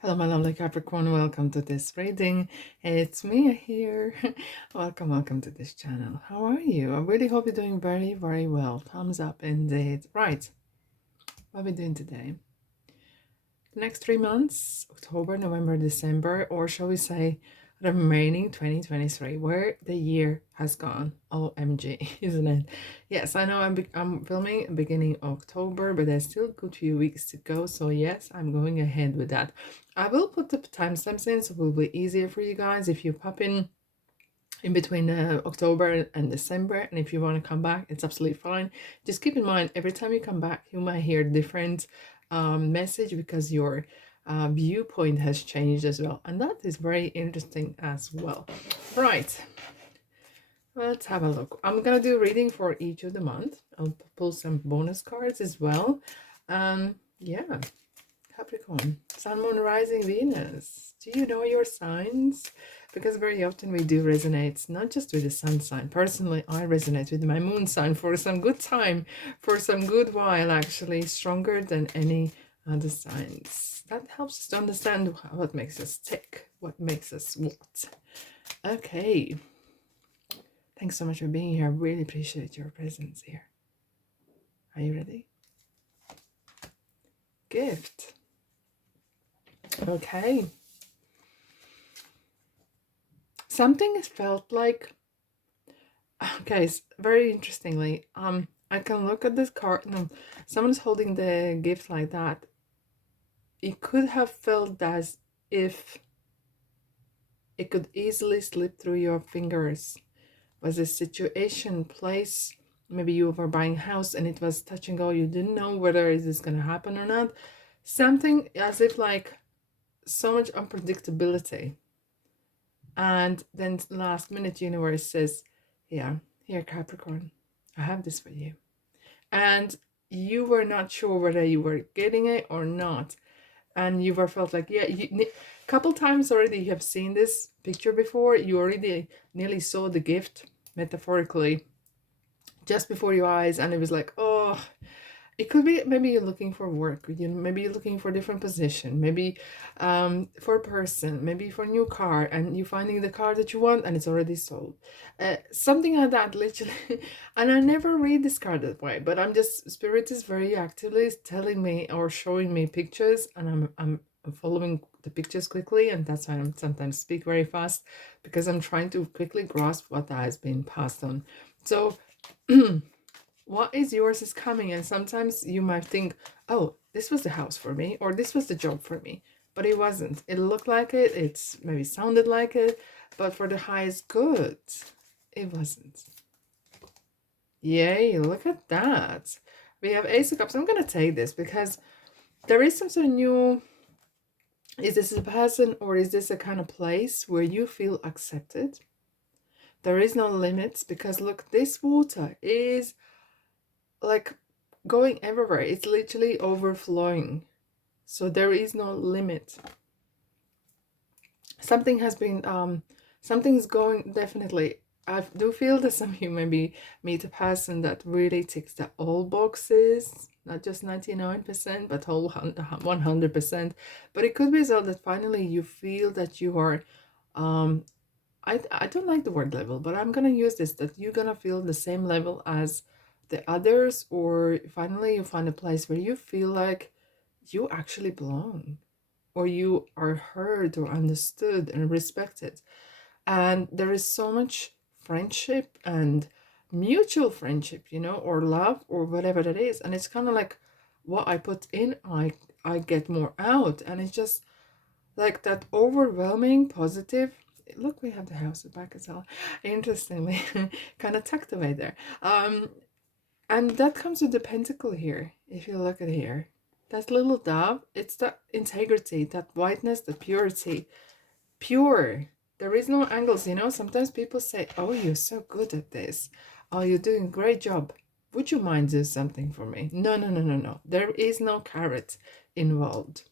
Hello, my lovely Capricorn. Welcome to this reading. It's Mia here. welcome to this channel. How are you? I really hope you're doing very, very well. Thumbs up indeed. Right. What are we doing today? The next 3 months, October, November, December, or shall we say the remaining 2023, where the year has gone. OMG, isn't it? Yes, I know I'm filming beginning October, but there's still a good few weeks to go. So yes, I'm going ahead with that. I will put the timestamps in, so it will be easier for you guys if you pop in between October and December, and if you want to come back, it's absolutely fine. Just keep in mind, every time you come back, you might hear different message because your viewpoint has changed as well, and that is very interesting as well. Right, let's have a look. I'm gonna do reading for each of the month. I'll pull some bonus cards as well. Yeah, Capricorn, Sun, Moon, Rising, Venus. Do you know your signs? Because very often we do resonate, not just with the sun sign. Personally, I resonate with my moon sign for some good time, for some good while, actually, stronger than any other signs. That helps us to understand what makes us tick, what makes us what. Okay. Thanks so much for being here. I really appreciate your presence here. Are you ready? Gift. Okay. Something has felt like, okay, very interestingly, I can look at this card. No, someone's holding the gift like that. It could have felt as if it could easily slip through your fingers. Was a situation, place, maybe you were buying a house and it was touch and go. You didn't know whether is this gonna happen or not. Something as if like so much unpredictability. And then last minute universe says, yeah, here Capricorn, I have this for you. And you were not sure whether you were getting it or not. And you were felt like, yeah, a couple times already you have seen this picture before. You already nearly saw the gift, metaphorically, just before your eyes. And it was like, oh, it could be maybe you're looking for work, maybe you're looking for a different position, maybe for a person, maybe for a new car, and you're finding the car that you want and it's already sold. Something like that, literally. And I never read this card that way, but I'm just, Spirit is very actively telling me or showing me pictures, and I'm following the pictures quickly, and that's why I sometimes speak very fast, because I'm trying to quickly grasp what has been passed on. So what is yours is coming, and sometimes you might think, oh, this was the house for me, or this was the job for me, but it wasn't. It looked like it, it's maybe sounded like it, but for the highest good, it wasn't. Yay, look at that. We have Ace of Cups. I'm gonna take this because there is some sort of new, is this a person or is this a kind of place where you feel accepted? There is no limits, because look, this water is like going everywhere. It's literally overflowing. So there is no limit. Something has been something's going, definitely. I do feel that some of you maybe meet a person that really ticks the all boxes, not just 99%, but whole 100%. But it could be so that finally you feel that you are I don't like the word level, but I'm gonna use this, that you're gonna feel the same level as the others, or finally you find a place where you feel like you actually belong, or you are heard or understood and respected. And there is so much friendship and mutual friendship, or love, or whatever that is. And it's kind of like what I put in, I get more out. And it's just like that overwhelming positive. Look, we have the house back as well, interestingly. Kind of tucked away there. And that comes with the pentacle here. If you look at here, that little dove, it's that integrity, that whiteness, the purity. Pure. There is no angles. Sometimes people say, oh, you're so good at this, oh, you're doing a great job, would you mind do something for me? No, no, no, no, no. There is no carrot involved.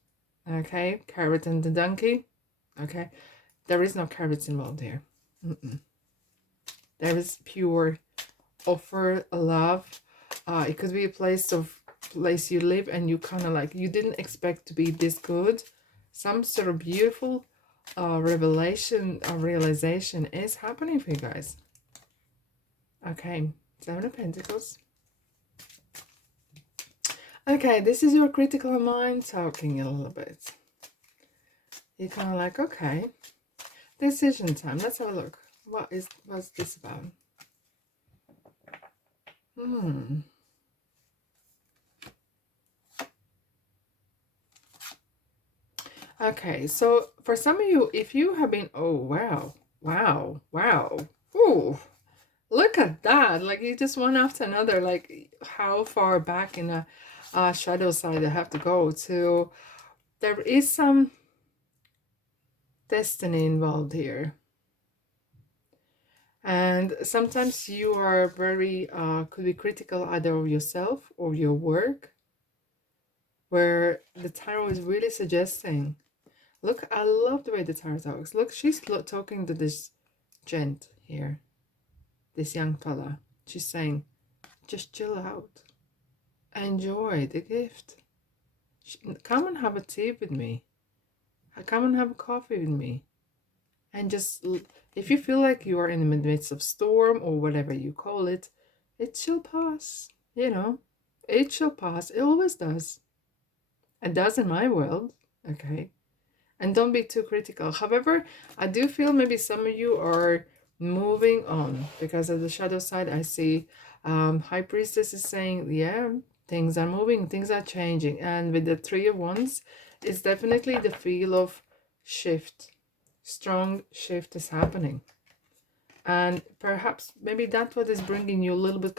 Okay, carrot and the donkey. Okay, there is no carrots involved here. There is pure offer, love. It could be a place you live, and you kind of like, you didn't expect to be this good, some sort of beautiful revelation or realization is happening for you guys. Okay, Seven of Pentacles. Okay, this is your critical mind talking a little bit. You're kind of like, okay, decision time. Let's have a look. What's this about? Okay, so for some of you, if you have been, oh wow, ooh, look at that! Like you just one after another. Like how far back in the shadow side I have to go to? There is some destiny involved here. And sometimes you are very, could be critical either of yourself or your work, where the tarot is really suggesting, look, I love the way the tarot talks. Look, she's talking to this gent here, this young fella. She's saying, just chill out, enjoy the gift. Come and have a tea with me. Come and have a coffee with me. And just, if you feel like you are in the midst of storm or whatever you call it, it shall pass, you know. It shall pass. It always does. It does in my world, okay? And don't be too critical. However, I do feel maybe some of you are moving on, because of the shadow side, I see High Priestess is saying, yeah, things are moving, things are changing. And with the Three of Wands, it's definitely the feel of shift. Strong shift is happening. And perhaps maybe that's what is bringing you a little bit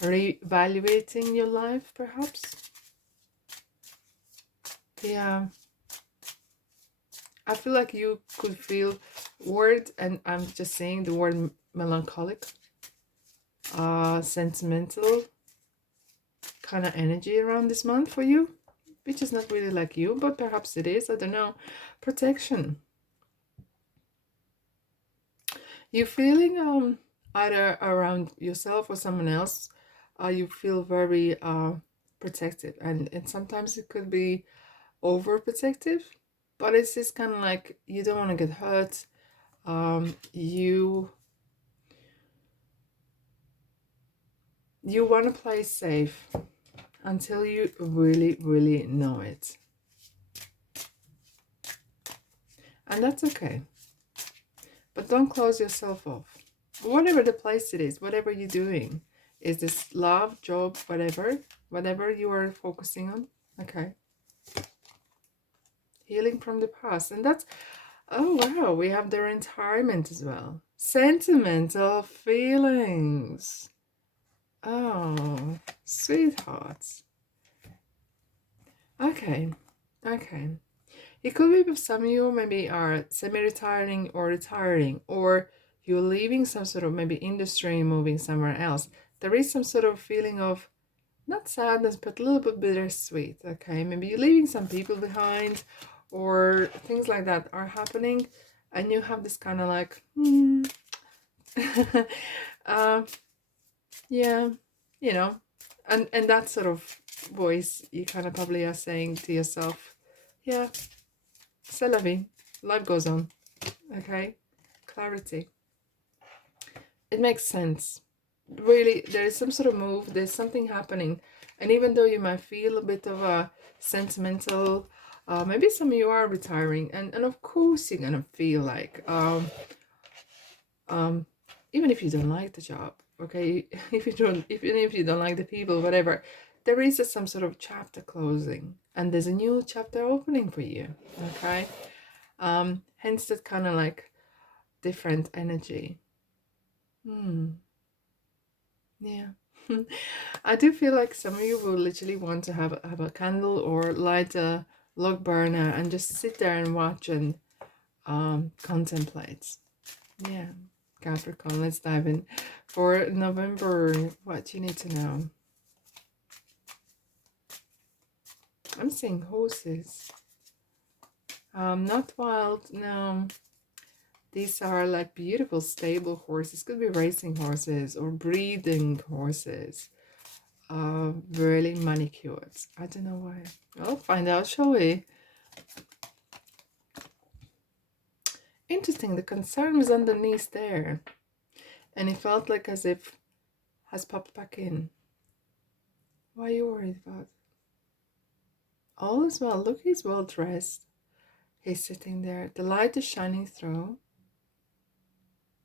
reevaluating your life, perhaps. Yeah, I feel like you could feel word, and I'm just saying the word melancholic, sentimental kind of energy around this month for you, which is not really like you, but perhaps it is. I don't know. Protection. You're feeling either around yourself or someone else, you feel very protective, and sometimes it could be overprotective, but it's just kind of like you don't want to get hurt. You want to play safe until you really know it, and that's okay. But don't close yourself off. Whatever the place it is, whatever you're doing, is this love, job, whatever you are focusing on, okay? Healing from the past. And that's, oh wow, we have the retirement as well. Sentimental feelings. Oh, sweethearts. Okay, okay. It could be with some of you maybe are semi-retiring or retiring, or you're leaving some sort of maybe industry and moving somewhere else. There is some sort of feeling of not sadness, but a little bit bittersweet, okay? Maybe you're leaving some people behind, or things like that are happening, and you have this kind of like, yeah, you know, and that sort of voice, you kind of probably are saying to yourself, yeah, c'est la vie, life goes on, okay? Clarity. It makes sense. Really, there is some sort of move, there's something happening, and even though you might feel a bit of a sentimental, maybe some of you are retiring, and of course you're gonna feel like, even if you don't like the job, okay, even if you don't like the people, whatever, there is some sort of chapter closing, and there's a new chapter opening for you, okay? Hence that kind of like different energy. Yeah. I do feel like some of you will literally want to have a candle or light a log burner and just sit there and watch and contemplate. Yeah. Capricorn, let's dive in. For November, what you need to know. I'm seeing horses. Not wild, no. These are like beautiful stable horses. Could be racing horses or breeding horses. really manicured. I don't know why. I'll find out, shall we? Interesting, the concern was underneath there. And it felt like as if has popped back in. What are you worried about? All is well. Look, he's well dressed. He's sitting there. The light is shining through.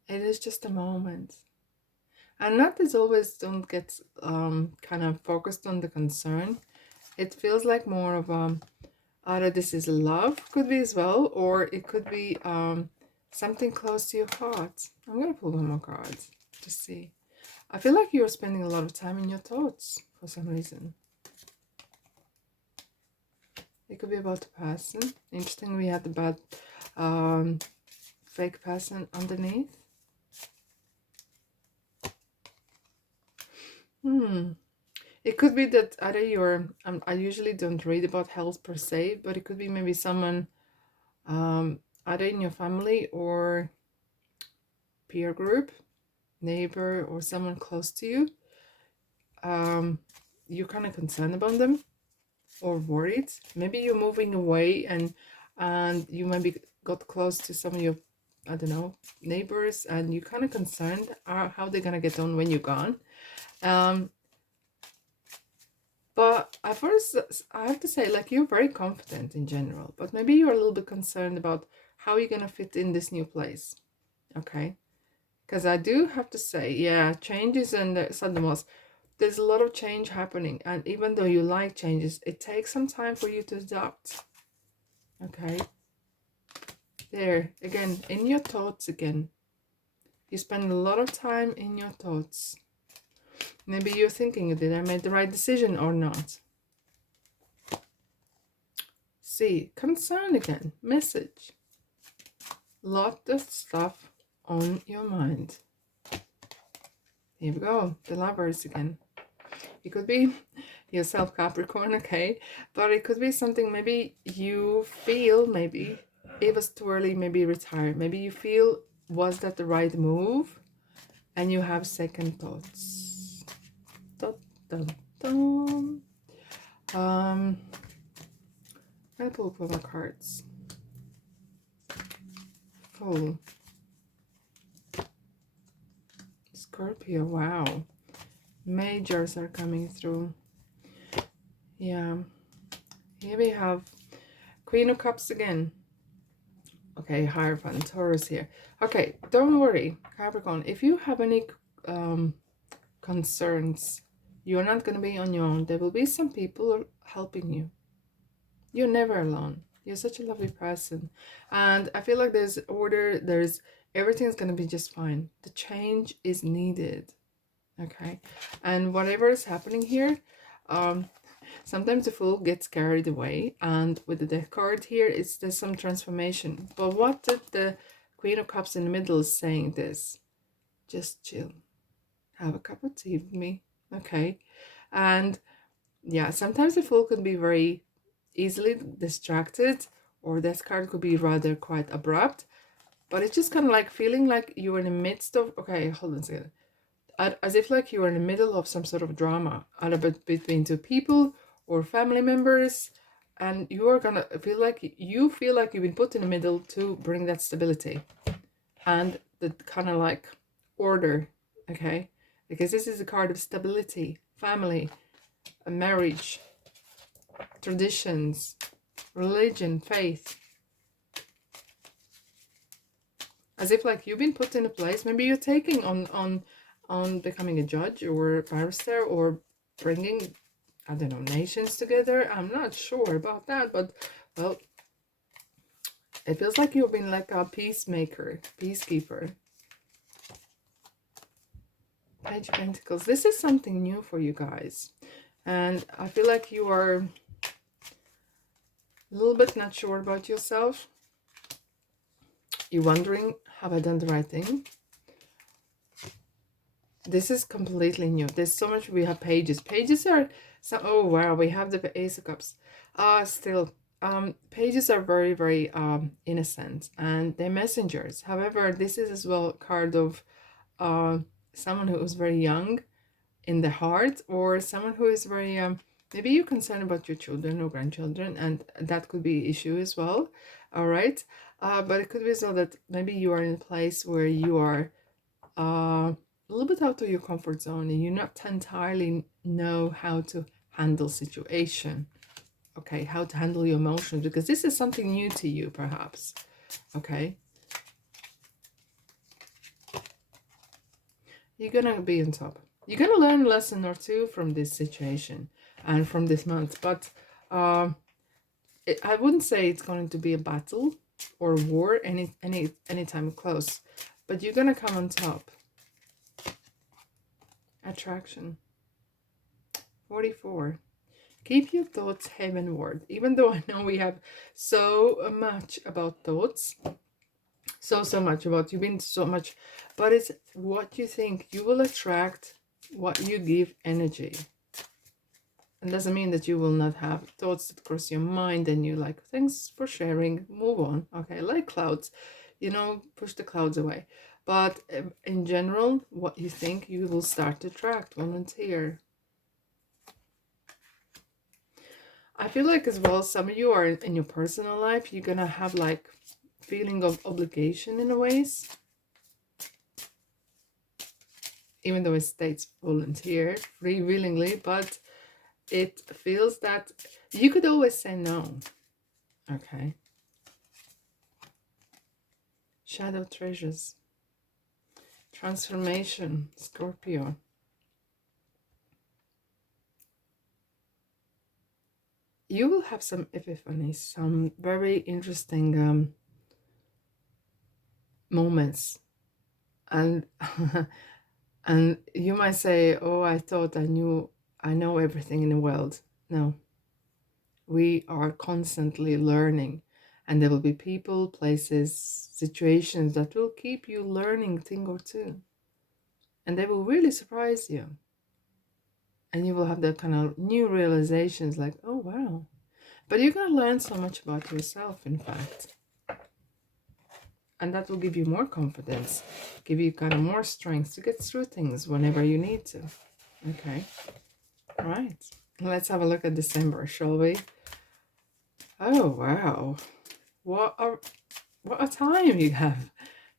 It is just a moment. And that is always don't get kind of focused on the concern. It feels like more of either this is love, could be as well, or it could be something close to your heart. I'm gonna pull one more card to see. I feel like you're spending a lot of time in your thoughts for some reason. It could be about the person. Interesting, we had the bad fake person underneath. It could be that either you're, I usually don't read about health per se, but it could be maybe someone either in your family or peer group, neighbor, or someone close to you. You're kind of concerned about them or worried. Maybe you're moving away and you maybe got close to some of your, I don't know, neighbors, and you're kind of concerned how they're gonna get on when you're gone. But at first, I have to say, like, you're very confident in general, but maybe you're a little bit concerned about how you're gonna fit in this new place. Okay, because I do have to say, yeah, changes and sudden loss. There's a lot of change happening, and even though you like changes, it takes some time for you to adapt. Okay, there again, in your thoughts again. You spend a lot of time in your thoughts. Maybe you're thinking, did I make the right decision or not? See, concern again, message. Lot of stuff on your mind. Here we go, the Lovers again. It could be yourself, Capricorn, okay? But it could be something, maybe you feel, maybe it was too early, maybe retire. Maybe you feel, was that the right move? And you have second thoughts. Dun, dun, dun. I'm gonna pull more cards. Full. Scorpio, wow. Majors are coming through. Yeah. Here we have Queen of Cups again. Okay, Hierophant, Taurus here. Okay, don't worry, Capricorn. If you have any concerns, you're not going to be on your own. There will be some people helping you. You're never alone. You're such a lovely person. And I feel like there's order, everything's going to be just fine. The change is needed. Okay, and whatever is happening here, sometimes the Fool gets carried away, and with the Death card here, there's some transformation. But what did the Queen of Cups in the middle is saying this? Just chill. Have a cup of tea with me. Okay. And yeah, sometimes the Fool can be very easily distracted, or this card could be rather quite abrupt. But it's just kind of like feeling like you're in the midst of, okay, hold on a second. As if like you are in the middle of some sort of drama, either between two people or family members, and you are gonna feel like you've been put in the middle to bring that stability and the kind of like order, okay? Because this is a card of stability, family, a marriage, traditions, religion, faith. As if like you've been put in a place, maybe you're taking on becoming a judge or a barrister or bringing, I don't know, nations together. I'm not sure about that, but well, it feels like you've been like a peacemaker, peacekeeper. Page of Pentacles. This is something new for you guys. And I feel like you are a little bit not sure about yourself. You're wondering, have I done the right thing? This is completely new. There's so much. We have pages. Pages are so, oh wow, we have the Ace of Cups. Still, pages are very, very innocent, and they're messengers. However, this is as well a card of someone who was very young, in the heart, or someone who is very maybe you're concerned about your children or grandchildren, and that could be issue as well. All right. But it could be so that maybe you are in a place where you are a little bit out of your comfort zone and you not entirely know how to handle situation. Okay, how to handle your emotions, because this is something new to you perhaps. Okay, you're gonna be on top. You're gonna learn a lesson or two from this situation and from this month, but I wouldn't say it's going to be a battle or war anytime close, but you're gonna come on top. Attraction. 44. Keep your thoughts heavenward. Even though I know we have so much about thoughts, so much about, you've been so much, but it's what you think. You will attract what you give energy. It doesn't mean that you will not have thoughts that cross your mind and you like, thanks for sharing, move on. Okay, like clouds, you know, push the clouds away. But in general, what you think, you will start to attract. Volunteer. I feel like as well, some of you are in your personal life, you're gonna have like feeling of obligation in a ways. Even though it states volunteer, free willingly, but it feels that you could always say no. Okay. Shadow treasures. Transformation, Scorpio. You will have some epiphanies, some very interesting moments. And and you might say, oh, I thought I know everything in the world. No. We are constantly learning. And there will be people, places, situations that will keep you learning a thing or two. And they will really surprise you. And you will have that kind of new realizations like, oh, wow. But you're going to learn so much about yourself, in fact. And that will give you more confidence, give you kind of more strength to get through things whenever you need to. Okay. All right. Let's have a look at December, shall we? Oh, wow. What a time you have.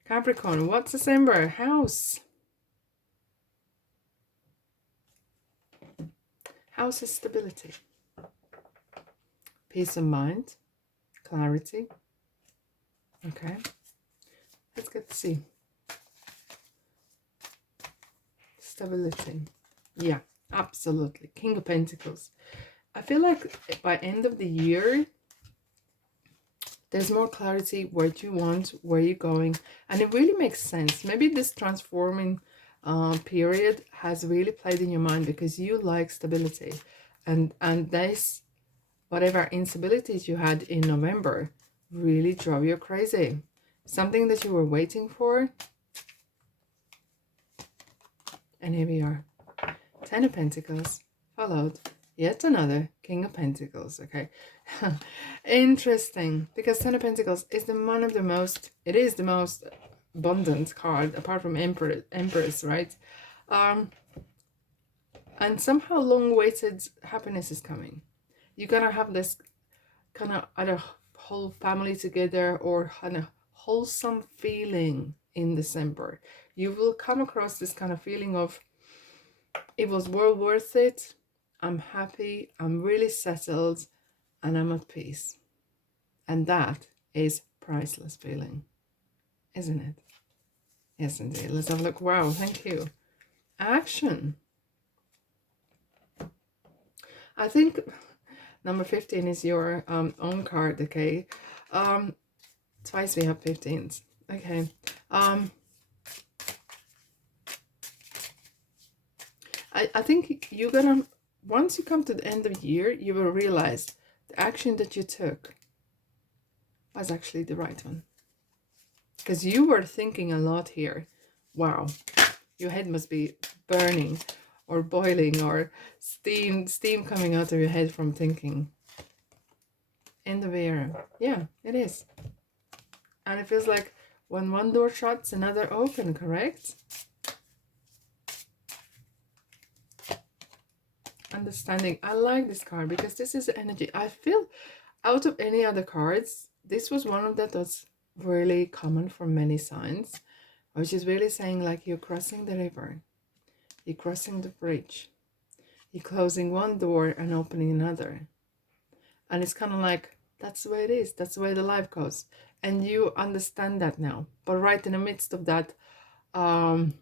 Capricorn, what's December? House. House is stability. Peace of mind. Clarity. Okay. Let's get to see. Stability. Yeah, absolutely. King of Pentacles. I feel like by end of the year, there's more clarity where you want, where you're going. And it really makes sense. Maybe this transforming period has really played in your mind because you like stability. And this, whatever instabilities you had in November, really drove you crazy. Something that you were waiting for. And here we are. 10 of Pentacles, followed yet another King of Pentacles, okay? Interesting, because 10 of Pentacles is it is the most abundant card, apart from Empress, right? And somehow long-awaited happiness is coming. You're gonna have this kind of either whole family together or kind of wholesome feeling in December. You will come across this kind of feeling of, it was well worth it. I'm happy. I'm really settled. And I'm at peace. And that is priceless feeling. Isn't it? Yes, indeed. Let's have a look. Wow, thank you. Action. I think number 15 is your own card, okay? Twice we have 15s. Okay. I think you're gonna, once you come to the end of the year, you will realize the action that you took was actually the right one. Because you were thinking a lot here. Wow, your head must be burning or boiling or steam coming out of your head from thinking. End of era. Yeah, it is. And it feels like when one door shuts, another open, correct? understanding. I like this card because this is energy. I feel out of any other cards, this was one of that was really common for many signs, which is really saying like you're crossing the river, you're crossing the bridge, you're closing one door and opening another. And it's kind of like, that's the way it is. That's the way the life goes. And you understand that now. But right in the midst of that um,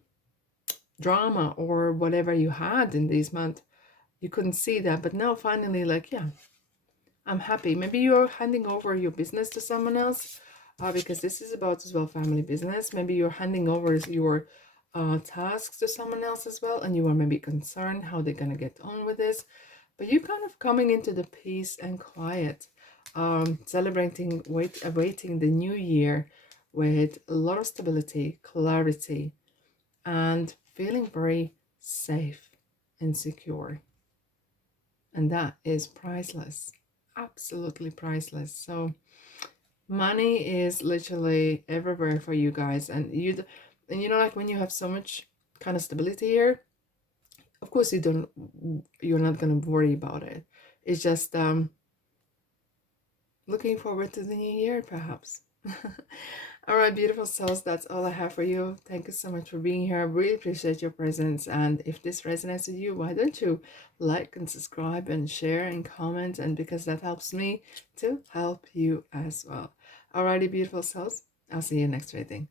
drama or whatever you had in this month, you couldn't see that. But now finally, like, yeah, I'm happy. Maybe you're handing over your business to someone else because this is about as well family business. Maybe you're handing over your tasks to someone else as well. And you are maybe concerned how they're going to get on with this. But you're kind of coming into the peace and quiet, celebrating, awaiting the new year with a lot of stability, clarity, and feeling very safe and secure. And that is priceless, absolutely priceless. So money is literally everywhere for you guys, and you know, like when you have so much kind of stability here, of course you're not gonna worry about it. It's just looking forward to the new year, perhaps. All right, beautiful souls, that's all I have for you. Thank you so much for being here. I really appreciate your presence. And if this resonates with you, why don't you like and subscribe and share and comment? And because that helps me to help you as well. Alrighty, beautiful souls, I'll see you next reading.